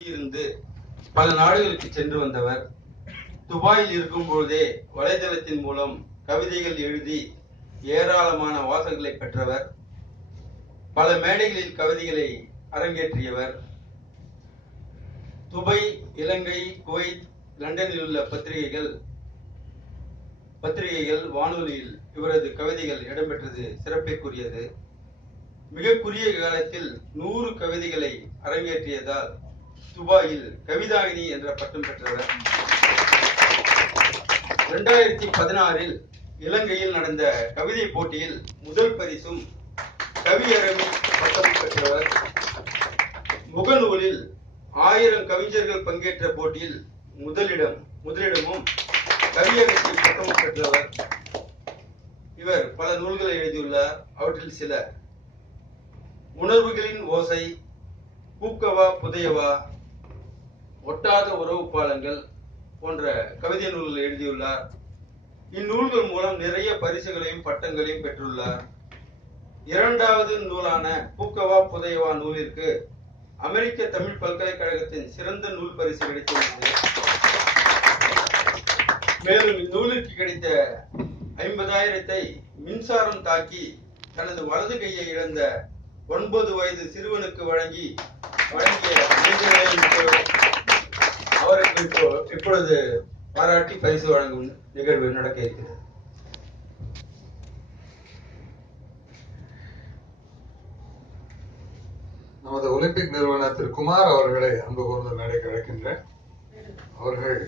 இருந்து பல நாடுகளுக்கு சென்று வந்தவர். துபாயில் இருக்கும் பொழுதே வலைதளத்தின் மூலம் கவிதைகள் எழுதி ஏராளமான வாசகங்களை பெற்றவர். பல மேடைகளில் கவிதைகளை அரங்கேற்றியவர். துபாய், இலங்கை, குவைத், லண்டனில் உள்ள பத்திரிகைகள் வானொலியில் இவரது கவிதைகள் இடம்பெற்றது சிறப்பிற்குரியது. மிக குறுகிய காலத்தில் 100 கவிதைகளை அரங்கேற்றியதால் துபாயில் கவிதாயினி என்ற பட்டம் பெற்றவர். 2016 இலங்கையில் நடந்த கவிதை போட்டியில் முதல் பரிசும் கவியரவி பட்டமும் பெற்றவர். முகநூலில் 1000 கவிஞர்கள் பங்கேற்ற போட்டியில் முதலிடமும் கவியரசி பட்டமும் பெற்றவர். இவர் பல நூல்களை எழுதியுள்ளார். அவற்றில் சில உணர்வுகளின் ஓசை, பூக்கவா புதையவா, ஒட்டாத உறவு பாலங்கள் போன்ற கவிதை நூல்களை எழுதியுள்ளார். இந்நூல்கள் மூலம் நிறைய பரிசுகளையும் பட்டங்களையும் பெற்றுள்ளார். 2வது நூலான பூக்கவா புதையவா நூலிற்கு அமெரிக்க தமிழ் பல்கலைக்கழகத்தின் சிறந்த நூல் பரிசு கிடைத்துள்ளது. மேலும் இந்நூலிற்கு கிடைத்த 50,000 மின்சாரம் தாக்கி தனது வலது கையை இழந்த 9 வயது சிறுவனுக்கு வழங்கிய அவருக்கு இப்பொழுது பாராட்டி பரிசு வழங்கும் நிகழ்வு நடக்க இருக்கிறது. நமது ஒலிம்பிக் நிறுவனர் திரு குமார் அவர்களை அன்பு கூர்ந்து மேடைக்கு அழைக்கின்றேன். அவர்கள்